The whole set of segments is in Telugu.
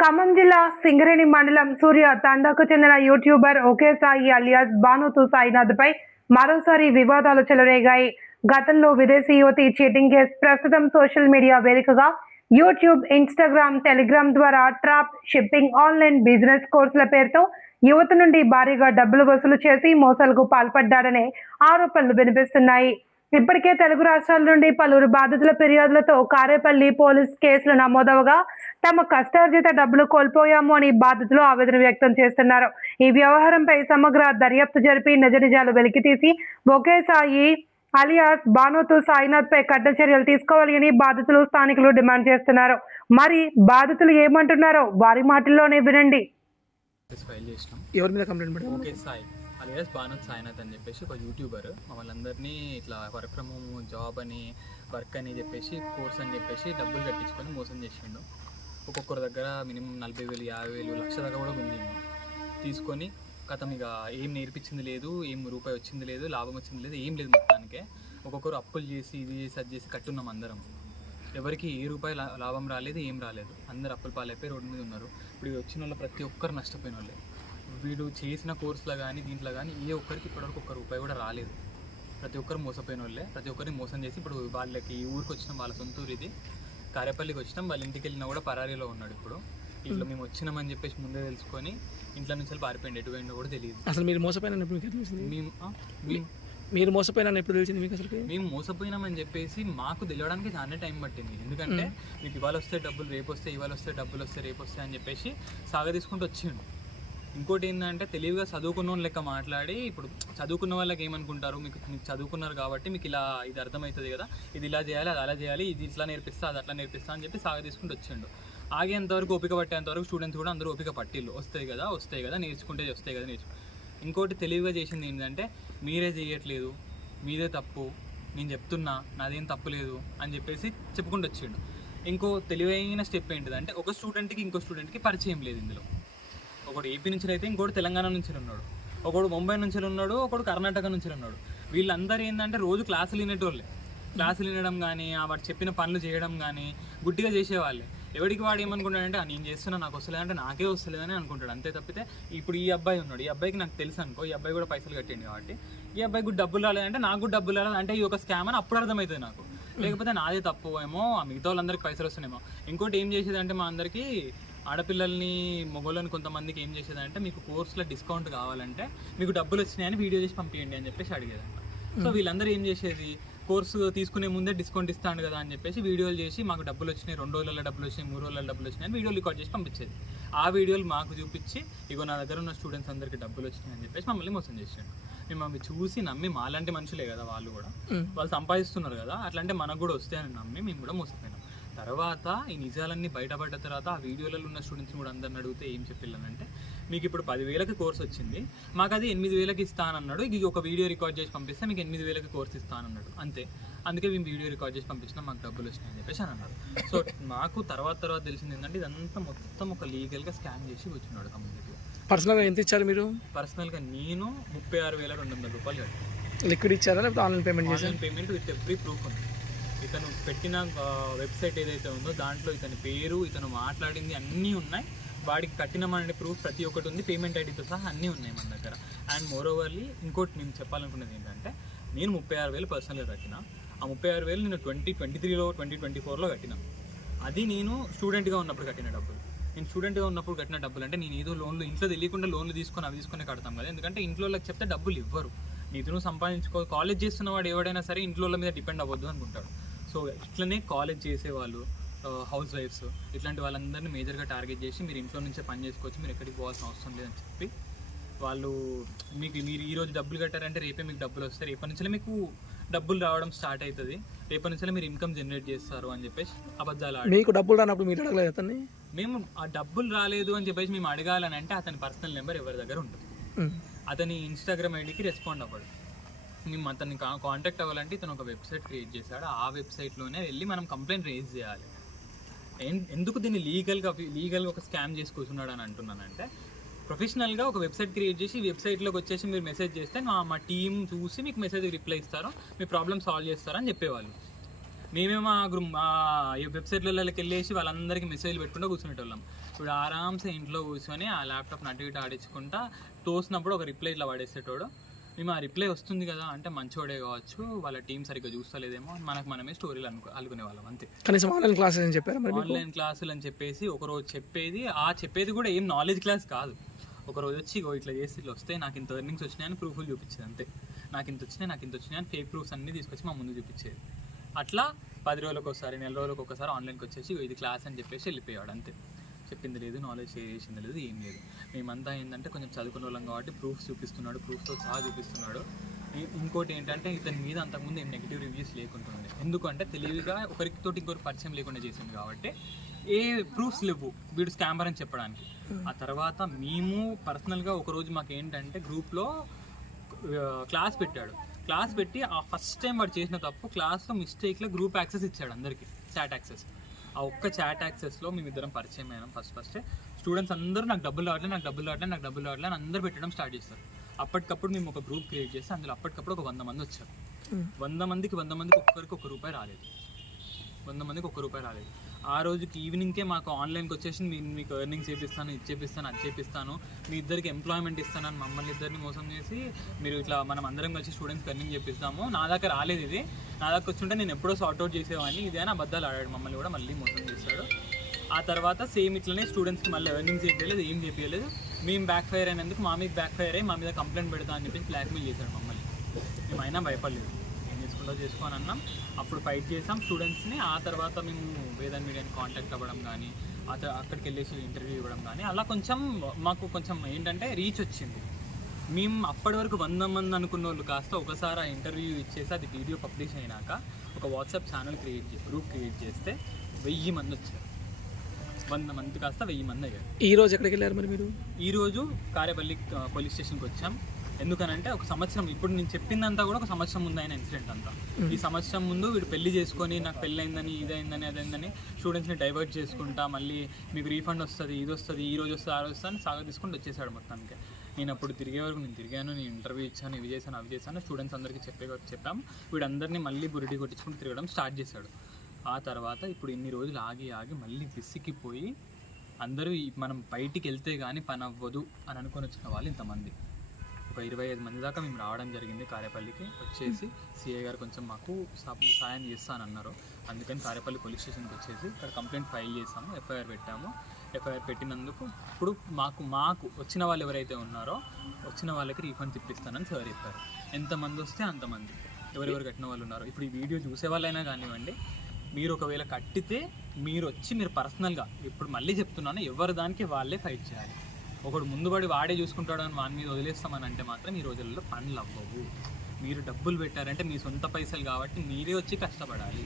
ఖమ్మం జిల్లా సింగరేణి మండలం సూర్య తండాకు చెందిన యూట్యూబర్ ఒకే సాయి అలియాస్ బానుతు సాయినాథ్ పై మరోసారి వివాదాలు చెలరేగాయి. గతంలో విదేశీ యువతి చీటింగ్ కేసు ప్రస్తుతం సోషల్ మీడియా వేదికగా యూట్యూబ్, ఇన్స్టాగ్రామ్, టెలిగ్రామ్ ద్వారా ట్రాప్ షిప్పింగ్ ఆన్లైన్ బిజినెస్ కోర్సుల పేరుతో యువత నుండి భారీగా డబ్బులు వసూలు చేసి మోసాలకు పాల్పడ్డాడనే ఆరోపణలు వినిపిస్తున్నాయి. ఇప్పటికే తెలుగు రాష్ట్రాల నుండి పలువురు బాధితుల ఫిర్యాదులతో కారేపల్లి పోలీస్ కేసులు నమోదవగా తమ కష్టార్జిత డబ్బులు కోల్పోయాము అని బాధితులు ఆవేదన వ్యక్తం చేస్తున్నారు. ఈ వ్యవహారంపై సమగ్ర దర్యాప్తు జరిపి నిజ నిజాలు వెలికితీసి ఒకే సాయి అలియాస్ బానుతు సాయినాథ్ పై కఠిన చర్యలు తీసుకోవాలి అని బాధితులు, స్థానికులు డిమాండ్ చేస్తున్నారు. మరి బాధితులు ఏమంటున్నారో వారి మాటల్లోనే వినండి. ఎవరి మీద కంప్లైంట్ పెట్టారు? ఓకే సాయి అలియాస్ బానుతు సాయినాథ్ అని చెప్పేసి ఒక యూట్యూబర్ మమ్మల్ని ఇట్లా వర్క్ ఫ్రమ్ హోమ్ జాబ్ అని వర్క్ అని చెప్పేసి కోర్స్ అని చెప్పేసి డబ్బులు కట్టించుకొని మోసం చేసిండు. ఒక్కొక్కరి దగ్గర మినిమం 40,000, 50,000, లక్ష దాకా కూడా ఉంది. తీసుకొని కథం ఇక ఏం నేర్పించింది లేదు, ఏం రూపాయి వచ్చింది లేదు, లాభం వచ్చింది లేదు, ఏం లేదు. మొత్తానికే ఒక్కొక్కరు అప్పులు చేసి ఇది చేసి అది చేసి కట్టున్నాం. అందరం ఎవరికి ఏ రూపాయి లాభం రాలేదు, ఏం రాలేదు. అందరు అప్పుల పాలైపోయి రోడ్డు మీద ఉన్నారు. ఇప్పుడు వచ్చిన వాళ్ళు ప్రతి ఒక్కరు నష్టపోయిన వాళ్ళే. వీడు చేసిన కోర్సులో కానీ దీంట్లో కానీ ఏ ఒక్కరికి ఇప్పటివరకు ఒక్క రూపాయి కూడా రాలేదు. ప్రతి ఒక్కరు మోసపోయిన వాళ్ళే. ప్రతి ఒక్కరిని మోసం చేసి ఇప్పుడు వాళ్ళకి ఈ ఊరికి వచ్చినాం, వాళ్ళ సొంత ఊరు ఇది, కారేపల్లికి వచ్చినాం. వాళ్ళ ఇంటికి వెళ్ళినా కూడా పరారీలో ఉన్నాడు. ఇప్పుడు ఇట్లా మేము వచ్చినామని చెప్పేసి ముందే తెలుసుకొని ఇంట్లో నుంచి పారిపోయింది. ఎటు పోయిందో కూడా తెలియదు. అసలు మీరు మోసపోయినా ఎప్పుడు తెలిసింది? మీరు మోసపోయినా ఎప్పుడు తెలిసింది మీకు? అసలు మేము మోసపోయినామని చెప్పేసి మాకు తెలియడానికి చాలా టైం పట్టింది. ఎందుకంటే మీకు ఇవాళ వస్తే డబ్బులు, రేపు వస్తే, ఇవాళ వస్తే డబ్బులు వస్తే, రేపు వస్తే అని చెప్పేసి సాగదీసుకుంటూ వచ్చిండు. ఇంకోటి ఏంటంటే తెలివిగా చదువుకున్న లెక్క మాట్లాడి, ఇప్పుడు చదువుకున్న వాళ్ళకి ఏమనుకుంటారు, మీకు చదువుకున్నారు కాబట్టి మీకు ఇలా ఇది అర్థమవుతుంది కదా, ఇది ఇలా చేయాలి, అది అలా చేయాలి, ఇది ఇట్లా నేర్పిస్తా, అది అట్లా నేర్పిస్తా అని చెప్పి సాగదీసుకుంటూ వచ్చిండు. ఆగేంతవరకు ఓపిక పట్టేంతవరకు స్టూడెంట్స్ కూడా అందరూ ఓపిక పట్టిల్లు. వస్తాయి కదా నేర్చుకుంటే వస్తాయి కదా ఇంకోటి తెలివిగా చేసింది ఏంటంటే, మీరే చేయట్లేదు, మీదే తప్పు, నేను చెప్తున్నా నాదేం తప్పు లేదు అని చెప్పేసి చెప్పుకుంటూ వచ్చిండు. ఇంకో తెలివైన స్టెప్ ఏంటిదంటే, ఒక స్టూడెంట్కి ఇంకో స్టూడెంట్కి పరిచయం లేదు ఇందులో. ఒకడు ఏపీ నుంచి అయితే ఇంకోటి తెలంగాణ నుంచి ఉన్నాడు, ఒకడు ముంబై నుంచి ఉన్నాడు, ఒకడు కర్ణాటక నుంచి ఉన్నాడు. వీళ్ళందరూ ఏంటంటే రోజు క్లాసులు వినేటోళ్ళే. క్లాసులు వినడం కానీ, వాడు చెప్పిన పనులు చేయడం కానీ గుడ్డిగా చేసేవాళ్ళే. ఎవరికి వాడు ఏమనుకుంటాడంటే, నేను చేస్తున్నా, నాకు వస్తలేదంటే నాకే వస్తలేదని అనుకుంటాడు. అంతే తప్పితే ఇప్పుడు ఈ అబ్బాయి ఉన్నాడు, ఈ అబ్బాయికి నాకు తెలుసు అనుకో, ఈ అబ్బాయి కూడా పైసలు కట్టిండు కాబట్టి ఈ అబ్బాయికి కూడా డబ్బులు రాలేదంటే నాకు కూడా డబ్బులు రాలేదు అంటే ఈ ఒక స్కామ్ అని అప్పుడు అర్థమవుతుంది నాకు. లేకపోతే నాదే తప్పు ఏమో, మిగతా వాళ్ళందరికీ పైసలు వస్తున్నాయేమో. ఇంకోటి ఏం చేసేదంటే, మా అందరికీ ఆడపిల్లల్ని, మొగోళ్ళని కొంతమందికి ఏం చేసేదంటే, మీకు కోర్సులో డిస్కౌంట్ కావాలంటే మీకు డబ్బులు వచ్చినాయని వీడియో చేసి పంపించండి అని చెప్పేసి అడిగేదంట. సో వీళ్ళందరూ ఏం చేసేది, కోర్సు తీసుకునే ముందే డిస్కౌంట్ ఇస్తాను కదా అని చెప్పేసి వీడియోలు చేసి, మాకు డబ్బులు వచ్చినాయి, 2 రోజులలో డబ్బులు వచ్చినాయి, 3 రోజులలో డబ్బులు వచ్చినాయి అని వీడియోలు రికార్డ్ చేసి పంపించేది. ఆ వీడియోలు మాకు చూపించి, ఇగో నా దగ్గర ఉన్న స్టూడెంట్స్ అందరికీ డబ్బులు వచ్చినాయి అని చెప్పేసి మమ్మల్ని మోసం చేసాడు. మేము అవి చూసి నమ్మి, మాలాంటి మనుషులే కదా వాళ్ళు కూడా, వాళ్ళు సంపాదిస్తున్నారు కదా, అట్లంటే మనకు కూడా వస్తాయని నమ్మి మేము కూడా మోసపోయినాం. తర్వాత ఈ నిజాలన్నీ బయటపడ్డ తర్వాత ఆ వీడియోలలో ఉన్న స్టూడెంట్స్ని కూడా అందరిని అడిగితే ఏం చెప్పిల్లానంటే, మీకు ఇప్పుడు 10,000కి కోర్స్ వచ్చింది, మాకు అది 8,000కి ఇస్తానన్నాడు. ఇది ఒక వీడియో రికార్డ్ చేసి పంపిస్తే మీకు 8,000కి కోర్స్ ఇస్తానన్నాడు. అంతే, అందుకే మేము వీడియో రికార్డ్ చేసి పంపించినా, మాకు డబ్బులు వచ్చినాయని చెప్పేసి అని అన్నాడు. సో మాకు తర్వాత తెలిసింది ఏంటంటే, ఇదంతా మొత్తం ఒక లీగల్గా స్కామ్ చేసి వచ్చినాడు కంప్లీట్గా. పర్సనల్గా ఎంత ఇచ్చారు మీరు? పర్సనల్గా నేను 36,200 రూపాయలు కట్టాను. లిక్విడ్ ఇచ్చారా లేకపోతే ఆన్లైన్ పేమెంట్ చేశారు? Online payment with every proof ఉంది. ఇతను పెట్టిన వెబ్సైట్ ఏదైతే ఉందో దాంట్లో ఇతని పేరు, ఇతను మాట్లాడింది అన్నీ ఉన్నాయి. వాడికి కట్టినమనే ప్రూఫ్ ప్రతి ఒక్కటి ఉంది, పేమెంట్ ఐడితో సహా అన్నీ ఉన్నాయి మన దగ్గర. అండ్ మోర్ ఓవర్లీ ఇంకోటి నేను చెప్పాలనుకున్నది ఏంటంటే, నేను 36,000 పర్సనల్గా కట్టిన. ఆ 36,000 నేను 2023లో 2024లో కట్టిన. అది నేను స్టూడెంట్గా ఉన్నప్పుడు కట్టిన డబ్బులు. నేను స్టూడెంట్గా ఉన్నప్పుడు కట్టిన డబ్బులు అంటే, నేను ఏదో లోన్లు, ఇంట్లో తెలియకుండా లోన్లు తీసుకొని అవి తీసుకొని కడతాం కదా. ఎందుకంటే ఇంట్లో వాళ్ళకి చెప్తే డబ్బులు ఇవ్వరు. నీతును సంపాదించుకో, కాలేజ్ చేస్తున్నవాడు ఎవడైనా సరే ఇంట్లో వాళ్ళ మీద డిపెండ్ అవ్వద్దు అనుకుంటాడు. సో ఇట్లనే కాలేజ్ చేసేవాళ్ళు, హౌస్ వైఫ్స్, ఇట్లాంటి వాళ్ళందరినీ మేజర్గా టార్గెట్ చేసి, మీరు ఇంట్లో నుంచే పని చేసుకోవచ్చు, మీరు ఎక్కడికి పోవాల్సిన అవసరం లేదని చెప్పి, వాళ్ళు మీరు ఈరోజు డబ్బులు కట్టారంటే రేపే మీకు డబ్బులు వస్తాయి, రేపటి నుంచే మీకు డబ్బులు రావడం స్టార్ట్ అవుతుంది, రేపటి నుంచే మీరు ఇన్కమ్ జనరేట్ చేస్తారు అని చెప్పేసి అబద్ధాలు ఆడి. మీకు డబ్బులు రానప్పుడు మీరు అడగలేదు అతన్ని? మేము ఆ డబ్బులు రాలేదు అని చెప్పేసి మేము అడగాలని అంటే, అతని పర్సనల్ నెంబర్ ఎవరి దగ్గర ఉంటుంది, అతని ఇన్స్టాగ్రామ్ ఐడికి రెస్పాండ్ అవ్వడు. మేము అతన్ని కాంటాక్ట్ అవ్వాలంటే ఇతను ఒక వెబ్సైట్ క్రియేట్ చేశాడు. ఆ వెబ్సైట్లోనే వెళ్ళి మనం కంప్లైంట్ రేజ్ చేయాలి. ఎందుకు దీన్ని లీగల్గా ఒక స్కామ్ చేసి కూర్చున్నాడు అని అంటున్నానంటే, ప్రొఫెషనల్గా ఒక వెబ్సైట్ క్రియేట్ చేసి వెబ్సైట్లోకి వచ్చేసి మీరు మెసేజ్ చేస్తే మా టీం చూసి మీకు మెసేజ్ రిప్లై ఇస్తారు, మీ ప్రాబ్లమ్ సాల్వ్ చేస్తారని చెప్పేవాళ్ళు. మేమేమో ఆ వెబ్సైట్లలోకి వెళ్ళేసి వాళ్ళందరికీ మెసేజ్లు పెట్టుకుంటూ కూర్చునేటోళ్ళం. ఇప్పుడు ఆరామ్సే ఇంట్లో కూర్చొని ఆ ల్యాప్టాప్ని అటు ఇటు ఆడించుకుంటా తోసినప్పుడు ఒక రిప్లై ఇట్లా పడేసేటోడు. మేము ఆ రిప్లై వస్తుంది కదా అంటే మంచోడే కావచ్చు, వాళ్ళ టీం సరిగ్గా చూస్తలేదేమో, మనమే స్టోరీలు అనుకునే వాళ్ళం అంతే. కనీసం ఆన్లైన్ క్లాసెస్ అని చెప్పారు. ఆన్లైన్ క్లాసులు అని చెప్పేసి ఒకరోజు చెప్పేది కూడా ఏం నాలెడ్జ్ క్లాస్ కాదు. ఒకరోజు వచ్చి ఇట్లా చేసి ఇట్లా వస్తే నాకు ఇంత ఎర్నింగ్స్ వచ్చినాయని ప్రూఫ్లు చూపించేది అంతే. నాకు ఇంత వచ్చినాయి అని ఫేక్ ప్రూఫ్స్ అన్నీ తీసుకొచ్చి మా ముందు చూపించేది. అట్లా 10 రోజులకు ఒకసారి, నెల రోజులకు ఒకసారి ఆన్లైన్కి వచ్చేసి ఇది క్లాస్ అని చెప్పేసి వెళ్ళిపోయాడు అంతే. చెప్పింది లేదు, నాలెడ్జ్ షేర్ చేసింది లేదు, ఏం లేదు. మేమంతా ఏంటంటే కొంచెం చదువుకున్న వాళ్ళం కాబట్టి ప్రూఫ్స్ చూపిస్తున్నాడు, ప్రూఫ్తో సహా చూపిస్తున్నాడు. ఇంకోటి ఏంటంటే ఇతని మీద అంతకుముందు ఏం నెగిటివ్ రివ్యూస్ లేకుంటుండే. ఎందుకంటే తెలివిగా ఒకరితో ఇంకొకరికి పరిచయం లేకుండా చేసింది కాబట్టి ఏ ప్రూఫ్స్ లేవు వీడు స్కామర్ అని చెప్పడానికి. ఆ తర్వాత మేము పర్సనల్గా ఒకరోజు మాకు ఏంటంటే గ్రూప్లో క్లాస్ పెట్టాడు. క్లాస్ పెట్టి ఆ ఫస్ట్ టైం వాడు చేసిన తప్పు క్లాస్లో మిస్టేక్లో గ్రూప్ యాక్సెస్ ఇచ్చాడు అందరికీ, చాట్ యాక్సెస్. ఆ ఒక్క చాట్ యాక్సెస్లో మేమిద్దరం పరిచయం అయినాం. ఫస్టే స్టూడెంట్స్ అందరూ నాకు డబ్బులు రావట్లేదు అని అందరూ పెట్టడం స్టార్ట్ చేస్తారు. అప్పటికప్పుడు మేము ఒక గ్రూప్ క్రియేట్ చేస్తే అందులో అప్పటికప్పుడు ఒక 100 మంది వచ్చారు. 100 మందికి ఒక్కరికి ₹1 రాలేదు. 100 మందికి ₹1 రాలేదు. ఆ రోజుకి ఈవినింగ్కే మాకు ఆన్లైన్కి వచ్చేసి మీకు ఎర్నింగ్స్ చేపిస్తాను, ఇది చేపిస్తాను, అది చేపిస్తాను, మీ ఇద్దరికి ఎంప్లాయ్మెంట్ ఇస్తానని మమ్మల్ని ఇద్దరిని మోసం చేసి మీరు ఇట్లా మనం అందరం కలిసి స్టూడెంట్స్కి ఎర్నింగ్ చేపిస్తాము. నా దగ్గర రాలేదు, ఇది నా దగ్గర వచ్చుంటే నేను ఎప్పుడో సార్ట్అవుట్ చేసేవాడిని, ఇదే అని అబద్ధాలు ఆడాడు. మమ్మల్ని కూడా మళ్ళీ మోసం చేశాడు. ఆ తర్వాత సేమ్ ఇట్లనే స్టూడెంట్స్కి మళ్ళీ ఎర్నింగ్స్ చేయలేదు, ఏం చేయలేదు. మేము బ్యాక్ ఫైర్ అయినందుకు మా మీద బ్యాక్ ఫైర్ అయ్యి మా మీద కంప్లైంట్ పెడతా అని చెప్పి బ్లాక్మెయిల్ చేశాడు మమ్మల్ని. మేము అయినా భయపడలేదు, ఏం చేసుకోని అన్నాం. అప్పుడు ఫైట్ చేసాం స్టూడెంట్స్ని. ఆ తర్వాత మేము వేదన్ మీడియాని కాంటాక్ట్ అవ్వడం కానీ, అక్కడికి వెళ్ళేసి ఇంటర్వ్యూ ఇవ్వడం కానీ, అలా మాకు కొంచెం ఏంటంటే రీచ్ వచ్చింది. మేము అప్పటి వరకు 100 మంది అనుకున్న వాళ్ళు కాస్త ఒకసారి ఆ ఇంటర్వ్యూ ఇచ్చేసి అది వీడియో పబ్లిష్ అయినాక ఒక వాట్సాప్ ఛానల్ గ్రూప్ క్రియేట్ చేస్తే 1000 మంది వచ్చారు. 100 మంది కాస్త 1000 మంది అయ్యారు. ఈ రోజు ఎక్కడికి వెళ్ళారు మరి మీరు? ఈరోజు కారేపల్లి పోలీస్ స్టేషన్కి వచ్చాం. ఎందుకనంటే ఒక సంవత్సరం, ఇప్పుడు నేను చెప్పిందంతా కూడా ఒక సంవత్సరం ముందు అయిన ఇన్సిడెంట్ అంతా. ఈ సంవత్సరం ముందు వీడు పెళ్లి చేసుకొని నాకు పెళ్ళయిందని, ఇదైందని, అదైందని స్టూడెంట్స్ని డైవర్ట్ చేసుకుంటా, మళ్ళీ మీకు రీఫండ్ వస్తుంది, ఇది వస్తుంది, ఈ రోజు వస్తుంది, ఆ రోజు వస్తుంది అని సాగ తీసుకుంటూ వచ్చేసాడు మొత్తానికి. నేను అప్పుడు తిరిగే వరకు నేను తిరిగాను, నేను ఇంటర్వ్యూ ఇచ్చాను, ఇవి చేశాను, అవి చేశాను, స్టూడెంట్స్ అందరికీ చెప్పాం. వీడందరినీ మళ్ళీ బురిడి కొట్టించుకుంటూ తిరగడం స్టార్ట్ చేశాడు. ఆ తర్వాత ఇప్పుడు ఇన్ని రోజులు ఆగి మళ్ళీ విసిగిపోయి అందరూ మనం బయటికి వెళ్తే కానీ పని అవ్వదు అని అనుకొని వచ్చిన వాళ్ళు ఇంతమంది, ఒక 25 మంది దాకా మేము రావడం జరిగింది కారేపల్లికి. వచ్చేసి సిఐ గారు కొంచెం మాకు సాయం చేస్తానన్నారు. అందుకని కారేపల్లి పోలీస్ స్టేషన్కి వచ్చేసి ఇక్కడ కంప్లైంట్ ఫైల్ చేసాము, ఎఫ్ఐఆర్ పెట్టాము. ఎఫ్ఐఆర్ పెట్టినందుకు ఇప్పుడు మాకు వచ్చిన వాళ్ళు ఎవరైతే ఉన్నారో వచ్చిన వాళ్ళకి రీఫండ్ తిప్పిస్తానని సార్ చెప్పారు. ఎంతమంది వస్తే అంతమంది, ఎవరెవరు కట్టిన వాళ్ళు ఉన్నారో. ఇప్పుడు ఈ వీడియో చూసే వాళ్ళైనా కానివ్వండి, మీరు ఒకవేళ కట్టితే మీరు పర్సనల్గా, ఇప్పుడు మళ్ళీ చెప్తున్నాను, ఎవరి దానికి వాళ్ళే ఫైట్ చేయాలి. ఒకడు ముందుబడి వాడే చూసుకుంటాడు అని వాని మీద వదిలేస్తామని అంటే మాత్రం ఈ రోజుల్లో పనులు అవ్వవు. మీరు డబ్బులు పెట్టారంటే మీ సొంత పైసలు కాబట్టి మీరే వచ్చి కష్టపడాలి.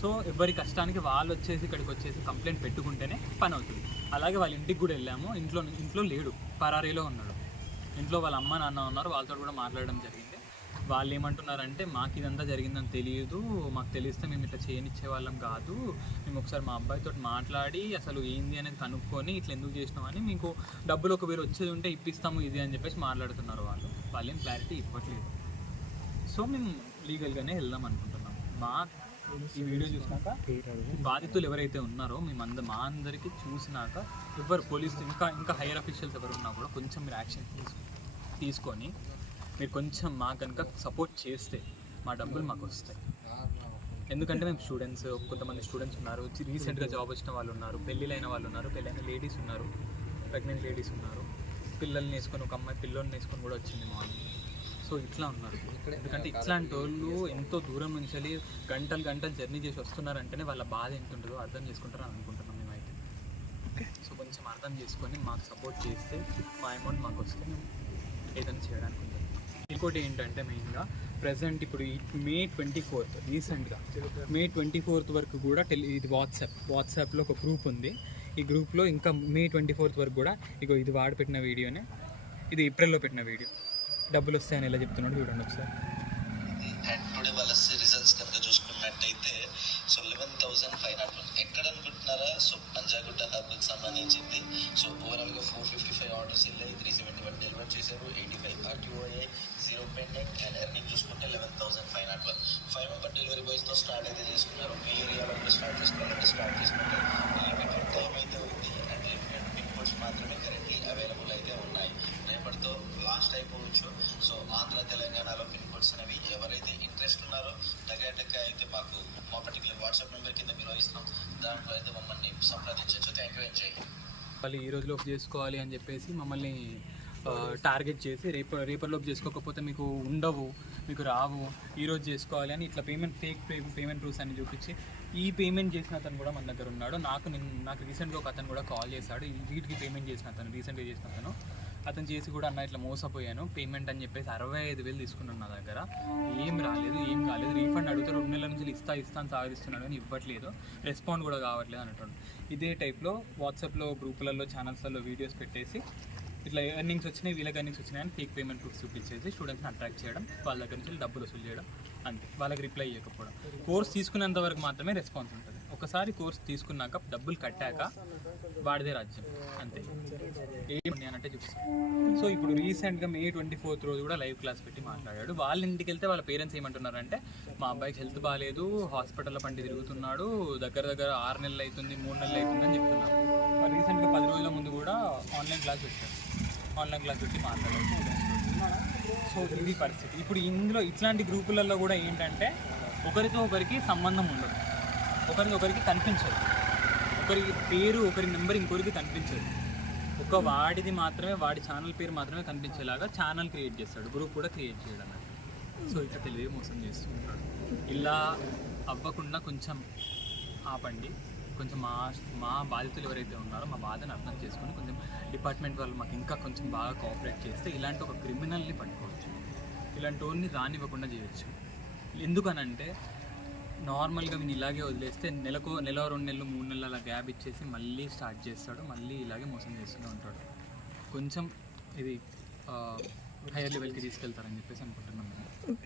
సో ఎవరి కష్టానికి వాళ్ళు వచ్చేసి ఇక్కడికి వచ్చేసి కంప్లైంట్ పెట్టుకుంటేనే పని అవుతుంది. అలాగే వాళ్ళ ఇంటికి కూడా వెళ్ళాము, ఇంట్లో లేడు, పరారీలో ఉన్నాడు. ఇంట్లో వాళ్ళ అమ్మ నాన్న ఉన్నారు, వాళ్ళతో కూడా మాట్లాడడం జరిగింది. వాళ్ళు ఏమంటున్నారంటే మాకు ఇదంతా జరిగిందని తెలియదు, మాకు తెలిస్తే మేము ఇట్లా చేయనిచ్చే వాళ్ళం కాదు, మేము ఒకసారి మా అబ్బాయితో మాట్లాడి అసలు ఏంది అనేది కనుక్కొని ఇట్లా ఎందుకు చేసినామని, మీకు డబ్బులు ఒకవేళ వచ్చేది ఉంటే ఇప్పిస్తాము ఇది అని చెప్పేసి మాట్లాడుతున్నారు. వాళ్ళు ఏం క్లారిటీ ఇవ్వట్లేదు. సో మేము లీగల్గానే వెళ్దాం అనుకుంటున్నాం. ఈ వీడియో చూసినాక బాధితులు ఎవరైతే ఉన్నారో మా అందరికీ చూసినాక ఎవరు పోలీసు ఇంకా హైయర్ అఫీషియల్స్ ఎవరు ఉన్నా కూడా కొంచెం మీరు యాక్షన్ తీసుకొని మీరు కొంచెం మాకు కనుక సపోర్ట్ చేస్తే మా డబ్బులు మాకు వస్తాయి. ఎందుకంటే మేము స్టూడెంట్స్, కొంతమంది స్టూడెంట్స్ ఉన్నారు, రీసెంట్గా జాబ్ వచ్చిన వాళ్ళు ఉన్నారు, పెళ్ళిళ్ళైన వాళ్ళు ఉన్నారు, పెళ్ళైన లేడీస్ ఉన్నారు, ప్రెగ్నెంట్ లేడీస్ ఉన్నారు, పిల్లల్ని వేసుకొని, ఒక అమ్మాయి పిల్లల్ని వేసుకొని కూడా వచ్చింది మార్నింగ్. సో ఇట్లా ఉన్నారు. ఎందుకంటే ఇట్లాంటి వాళ్ళు ఎంతో దూరం నుంచి గంటలు జర్నీ చేసి వస్తున్నారంటేనే వాళ్ళ బాధ ఎంత ఉంటుందో అర్థం చేసుకుంటారని అనుకుంటున్నాం మేమైతే. సో కొంచెం అర్థం చేసుకొని మాకు సపోర్ట్ చేస్తే మా అమౌంట్ మాకు వస్తే మేము ఏదైనా చేయడానికి ఉంటుంది. ఇంకోటి ఏంటంటే మెయిన్గా ప్రజెంట్ ఇప్పుడు May 24th రీసెంట్గా May 24th వరకు కూడా ఇది వాట్సాప్లో ఒక గ్రూప్ ఉంది. ఈ గ్రూప్లో ఇంకా May 24th వరకు కూడా ఇది వాడు పెట్టిన వీడియోనే, ఇది ఏప్రిల్లో పెట్టిన వీడియో. డబ్బులు వస్తాయని ఎలా చెప్తున్నాడు చూడండి ఒకసారి. అండ్ టుడే వాళ్ళ రిజల్ట్స్ కనుక చూసుకున్నట్టయితే సో 11,501 ఎక్కడ అనుకుంటున్నారా? సో పంజాగుట్ట హబ్కి సంబంధించింది. సో ఓవరాల్గా 455 ఆర్డర్స్ వెళ్ళాయి, 371 డెలివర్ చేశారు, 85 RTO అయ్యాయి, 0 పెండెంట్ అండ్ ఎర్నింగ్ చూసుకుంటే 11,501. 5 మెంబర్ డెలివరీ బాయ్స్తో స్టార్ట్ అయితే చేసుకున్నారు. మీ ఏరియాలో కూడా స్టార్ట్ చేసుకోవాలంటే స్టార్ట్ చేసుకుంటే లిమిటెడ్ టైం అయితే ఉంది అండ్ లిమిటెడ్ పిన్ కోడ్స్ మాత్రమే కరెంట్లీ అవైలబుల్ అయితే ఉన్నాయి. రేపటితో లాస్ట్ అయిపోవచ్చు. సో ఆంధ్ర తెలంగాణలో పిన్ కోడ్స్ అనేవి ఎవరైతే ఇంట్రెస్ట్ ఉన్నారో టక అయితే మాకు మా పర్టికులర్ వాట్సాప్ నెంబర్ కింద మీరు ఇస్తాం, దాంట్లో అయితే మమ్మల్ని సంప్రదించవచ్చు. Thank you, enjoy. వాళ్ళు ఈ రోజులోపు చేసుకోవాలి అని చెప్పేసి మమ్మల్ని టార్గెట్ చేసి రేపటిలోపు చేసుకోకపోతే మీకు ఉండవు, మీకు రావు, ఈరోజు చేసుకోవాలి అని ఇట్లా ఫేక్ పేమెంట్ ప్రూఫ్స్ అన్ని చూపించి ఈ పేమెంట్ చేసిన అతను కూడా మన దగ్గర ఉన్నాడు. నాకు రీసెంట్గా ఒక అతను కూడా కాల్ చేశాడు. వీటికి పేమెంట్ చేసిన అతను, రీసెంట్గా చేసిన అతను చేసి కూడా అన్న ఇట్లా మోసపోయాను పేమెంట్ అని చెప్పేసి 65,000 తీసుకున్నాను నా దగ్గర, ఏం రాలేదు, రీఫండ్ అడిగితే 2 నెలల నుంచి ఇస్తాను సాగరిస్తున్నాడు అని ఇవ్వట్లేదు, రెస్పాండ్ కూడా కావట్లేదు అన్నట్టు. ఇదే టైప్లో వాట్సాప్లో గ్రూపులలో ఛానల్స్లలో వీడియోస్ పెట్టేసి ఇట్లా ఎర్నింగ్స్ వచ్చినాయి, వీళ్ళకి ఎర్నింగ్స్ వచ్చినాయని ఫేక్ పేమెంట్ ప్రూఫ్ చూపించేసి స్టూడెంట్స్ని అట్రాక్ట్ చేయడం, వాళ్ళ దగ్గర నుంచి డబ్బులు వసూలు చేయడం, అంతే. వాళ్ళకి రిప్లై ఇవ్వకపోవడం. కోర్స్ తీసుకునేంత వరకు మాత్రమే రెస్పాన్స్ ఉంటుంది. ఒకసారి కోర్స్ తీసుకున్నాక డబ్బులు కట్టాక వాడిదే రాజ్యం, అంతే. ఏమి అనంటే చూపిస్తాం. సో ఇప్పుడు రీసెంట్గా May 24th రోజు కూడా లైవ్ క్లాస్ పెట్టి మాట్లాడాడు. వాళ్ళ ఇంటికి వెళ్తే వాళ్ళ పేరెంట్స్ ఏమంటున్నారంటే మా అబ్బాయికి హెల్త్ బాగాలేదు, హాస్పిటల్లో పండి తిరుగుతున్నాడు, దగ్గర 6 నెలలు అవుతుంది, 3 నెలలు అవుతుంది అని చెప్తున్నారు. రీసెంట్గా 10 రోజుల ముందు కూడా ఆన్లైన్ క్లాస్ పెట్టి మాట్లాడారు. సో ఇది పరిస్థితి. ఇప్పుడు ఇందులో ఇట్లాంటి గ్రూపులలో కూడా ఏంటంటే ఒకరితో ఒకరికి సంబంధం ఉండదు, ఒకరికి కనిపించదు, ఒకరి పేరు ఒకరి నెంబర్ ఇంకొకరికి కనిపించదు. ఒక వాడిది మాత్రమే, వాడి ఛానల్ పేరు మాత్రమే కనిపించేలాగా ఛానల్ క్రియేట్ చేస్తాడు, గ్రూప్ కూడా క్రియేట్ చేయడం. సో ఇట్లా తెలివి మోసం చేస్తుంటాడు. ఇలా అవ్వకుండా కొంచెం ఆపండి. కొంచెం మా బాధితులు ఎవరైతే ఉన్నారో మా బాధను అర్థం చేసుకొని కొంచెం డిపార్ట్మెంట్ వాళ్ళు మాకు ఇంకా కొంచెం బాగా కోఆపరేట్ చేస్తే ఇలాంటి ఒక క్రిమినల్ని పట్టుకోవచ్చు, ఇలాంటి వాడిని రానివ్వకుండా చేయొచ్చు. ఎందుకనంటే నార్మల్గా వీని ఇలాగే వదిలేస్తే నెల 2 నెలలు 3 నెలలు అలా గ్యాప్ ఇచ్చేసి మళ్ళీ స్టార్ట్ చేస్తాడు, మళ్ళీ ఇలాగే మోసం చేస్తూనే ఉంటాడు. కొంచెం ఇది హైయర్ లెవెల్కి తీసుకెళ్తారని చెప్పేసి అనుకుంటున్నాం మేము.